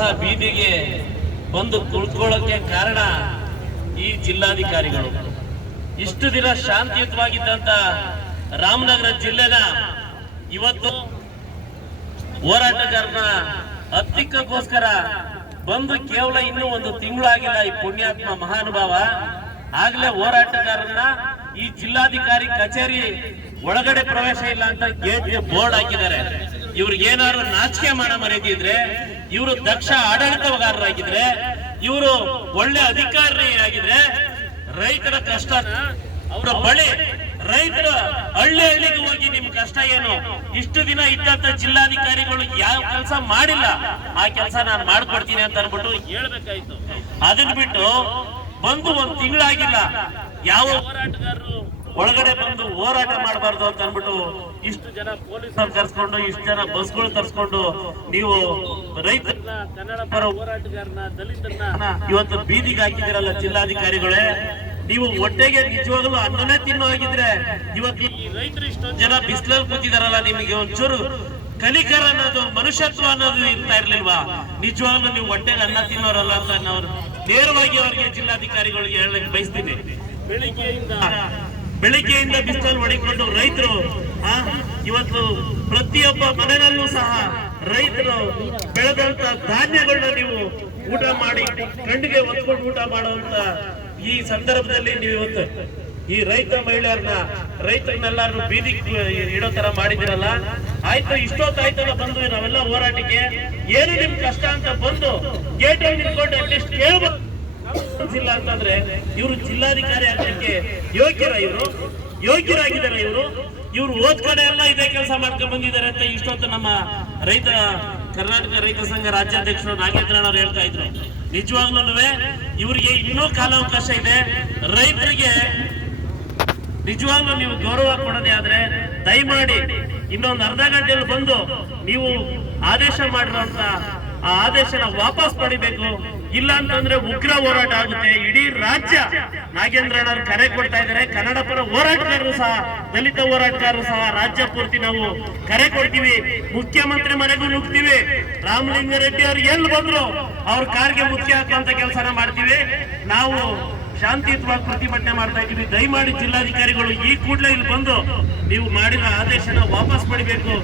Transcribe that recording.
ಸಹ ಬೀದಿಗೆ ಬಂದು ಕುಳಿತುಕೊಳ್ಳಕ್ಕೆ ಕಾರಣ ಈ ಜಿಲ್ಲಾಧಿಕಾರಿಗಳು. ಇಷ್ಟು ದಿನ ಶಾಂತಿಯುತವಾಗಿದ್ದಂತ ರಾಮನಗರ ಜಿಲ್ಲೆನ ಇವತ್ತು ಹೋರಾಟಗಾರನ ಹತ್ತಿಕ್ಕಕ್ಕೋಸ್ಕರ ಬಂದು ಕೇವಲ ಇನ್ನೂ ಒಂದು ತಿಂಗಳಾಗಿಲ್ಲ ಈ ಪುಣ್ಯಾತ್ಮ ಮಹಾನುಭಾವ ಆಗ್ಲೇ ಹೋರಾಟಗಾರನ ಈ ಜಿಲ್ಲಾಧಿಕಾರಿ ಕಚೇರಿ ಒಳಗಡೆ ಪ್ರವೇಶ ಇಲ್ಲ ಅಂತ ಗೇಟ್ಗೆ ಬೋರ್ಡ್ ಹಾಕಿದ್ದಾರೆ. ಇವ್ರಿಗೆ ಏನಾದ್ರು ನಾಚಿಕೆ ಮಾಡೋ ಮರ್ಯಾದೆ ಇದ್ರೆ, ಇವರು ದಕ್ಷ ಆಡಳಿತಗಾರರಾಗಿದ್ರೆ, ಇವರು ಒಳ್ಳೆ ಅಧಿಕಾರಿ ಆಗಿದ್ರೆ, ರೈತರ ಕಷ್ಟ ಅವರ ಬಳಿ ರೈತರು ಹಳ್ಳಿ ಹಳ್ಳಿಗೆ ಹೋಗಿ ನಿಮ್ ಕಷ್ಟ ಏನು, ಇಷ್ಟು ದಿನ ಇದ್ದಂತ ಜಿಲ್ಲಾಧಿಕಾರಿಗಳು ಯಾವ ಕೆಲಸ ಮಾಡಿಲ್ಲ, ಆ ಕೆಲಸ ನಾನು ಮಾಡ್ಕೊಡ್ತೀನಿ ಅಂತ ಅನ್ಬಿಟ್ಟು ಹೇಳ್ಬೇಕಾಯ್ತು. ಅದನ್ನ ಬಿಟ್ಟು ಬಂದು ಒಂದ್ ತಿಂಗಳಾಗಿಲ್ಲ, ಯಾವ ಹೋರಾಟಗಾರರು ಒಳಗಡೆ ಬಂದು ಹೋರಾಟ ಮಾಡಬಾರ್ದು ಅಂತ ಅನ್ಬಿಟ್ಟು ಇಷ್ಟು ಜನ ಪೊಲೀಸರು ಕರ್ಸ್ಕೊಂಡು, ಇಷ್ಟು ಜನ ಬಸ್ಗಳು ತರ್ಸ್ಕೊಂಡು ನೀವು ರೈತರನ್ನ, ಕನ್ನಡ ಪರ ಹೋರಾಟಗಾರನ, ದಲಿತರನ್ನ ಇವತ್ತು ಬೀದಿಗೆ ಹಾಕಿದಿರಲ್ಲ ಜಿಲ್ಲಾಧಿಕಾರಿಗಳೇ. ನೀವು ಹೊಟ್ಟೆಗೆ ನಿಜವಾಗ್ಲೂ ಅನ್ನನೇ ತಿನ್ನೋ ಹೋಗಿದ್ರೆ ಇವತ್ತು ಈ ರೈತರು ಇಷ್ಟೊಂದು ಜನ ಬಿಸಿಲಲ್ಲಿ ಕೂತಿದಾರಲ್ಲ, ನಿಮಗೆ ಒಂಚೂರು ಕಲಿಕರ ಅನ್ನೋದು, ಮನುಷ್ಯತ್ವ ಅನ್ನೋದು ಇರ್ತಾ ಇರ್ಲಿಲ್ವಾ? ನಿಜವಾಗ್ಲೂ ನೀವು ಹೊಟ್ಟೆಗೆ ಅನ್ನ ತಿನ್ನೋರಲ್ಲ ಅಂತ ನಾವು ನೇರವಾಗಿ ಅವರಿಗೆ ಜಿಲ್ಲಾಧಿಕಾರಿಗಳಿಗೆ ಹೇಳಲಿಕ್ಕೆ ಬಯಸ್ತೀನಿ. ಬೆಳಿಗ್ಗೆಯಿಂದ ಬಿಸಿಲಲ್ಲಿ ಹೊಡಿಕೊಂಡು ರೈತರು ಇವತ್ತು ಪ್ರತಿಯೊಬ್ಬ ಮನೆಯಲ್ಲೂ ಸಹ ರೈತರು ಬೆಳೆದಂತ ಧಾನ್ಯಗಳನ್ನ ನೀವು ಊಟ ಮಾಡಿ ಕಣ್ಣಿಗೆ ಒತ್ಕೊಂಡು ಊಟ ಮಾಡುವಂತ ಈ ಸಂದರ್ಭದಲ್ಲಿ ನೀವು ಇವತ್ತು ಈ ರೈತ ಮಹಿಳೆಯರನ್ನ, ರೈತರನ್ನೆಲ್ಲಾರು ಬೀದಿ ಇಡೋ ತರ ಮಾಡಿದಿರಲ್ಲ. ಆಯ್ತು, ಇಷ್ಟೊತ್ತಾಯ್ತಲ್ಲ ಬಂದು ನಾವೆಲ್ಲ ಹೋರಾಟಕ್ಕೆ, ಏನು ನಿಮ್ ಕಷ್ಟ ಅಂತ ಬಂದು ಗೇಟ್ ಅಲ್ಲಿ ನಿಂತ್ಕೊಂಡು ಅಟ್ಲೀಸ್ಟ್ ಕೇಳಬಹುದು ಇಲ್ಲ ಅಂತಂದ್ರೆ ಇವರು ಜಿಲ್ಲಾಧಿಕಾರಿ ಆಗಕ್ಕೆ ಯೋಗ್ಯರ? ಇವರು ಯೋಗ್ಯರಾಗಿದ್ದಾರೆ? ಇವರು ಓದ್ ಕಡೆ ಎಲ್ಲ ಇದೇ ಕೆಲಸ ಮಾಡ್ಕೊಂಡ್ ಬಂದಿದ್ದಾರೆ ಅಂತ ಇಷ್ಟೊತ್ತು ನಮ್ಮ ಕರ್ನಾಟಕ ರೈತ ಸಂಘ ರಾಜ್ಯಾಧ್ಯಕ್ಷರು ನಾಗೇಂದ್ರಣ್ಣ ಹೇಳ್ತಾ ಇದ್ರು. ನಿಜವಾಗ್ಲೂ ಇವರಿಗೆ ಇನ್ನೂ ಕಾಲಾವಕಾಶ ಇದೆ. ರೈತರಿಗೆ ನಿಜವಾಗ್ಲೂ ನೀವು ಗೌರವ ಕೊಡೋದೇ ಆದ್ರೆ ದಯಮಾಡಿ ಇನ್ನೊಂದು ಅರ್ಧ ಗಂಟೆಯಲ್ಲಿ ಬಂದು ನೀವು ಆದೇಶ ಮಾಡಿರುವಂತ ಆ ಆದೇಶನ ವಾಪಸ್ ಪಡಿಬೇಕು. ಇಲ್ಲ ಅಂತಂದ್ರೆ ಉಗ್ರ ಹೋರಾಟ ಆಗುತ್ತೆ. ಇಡೀ ರಾಜ್ಯ ನಾಗೇಂದ್ರಣ್ಣರು ಕರೆ ಕೊಡ್ತಾ ಇದ್ದಾರೆ. ಕನ್ನಡ ಪರ ಹೋರಾಟಗಾರರು ಸಹ, ದಲಿತ ಹೋರಾಟಗಾರರು ಸಹ ರಾಜ್ಯ ಪೂರ್ತಿ ನಾವು ಕರೆ ಕೊಡ್ತೀವಿ. ಮುಖ್ಯಮಂತ್ರಿ ಮನೆಗೂ ನುಗ್ತೀವಿ. ರಾಮಲಿಂಗಾರೆಡ್ಡಿ ಅವ್ರು ಎಲ್ಲಿ ಬಂದ್ರು ಅವ್ರ ಕಾರ್ಗೆ ಮುಖ್ಯ ಹಾಕುವಂತ ಕೆಲಸನ ಮಾಡ್ತೀವಿ. ನಾವು ಶಾಂತಿಯುತವಾಗಿ ಪ್ರತಿಭಟನೆ ಮಾಡ್ತಾ ಇದ್ದೀವಿ. ದಯಮಾಡಿ ಜಿಲ್ಲಾಧಿಕಾರಿಗಳು ಈ ಕೂಡಲೇ ಇಲ್ಲಿ ಬಂದು ನೀವು ಮಾಡಿದ ಆದೇಶನ ವಾಪಸ್ ಪಡಿಬೇಕು.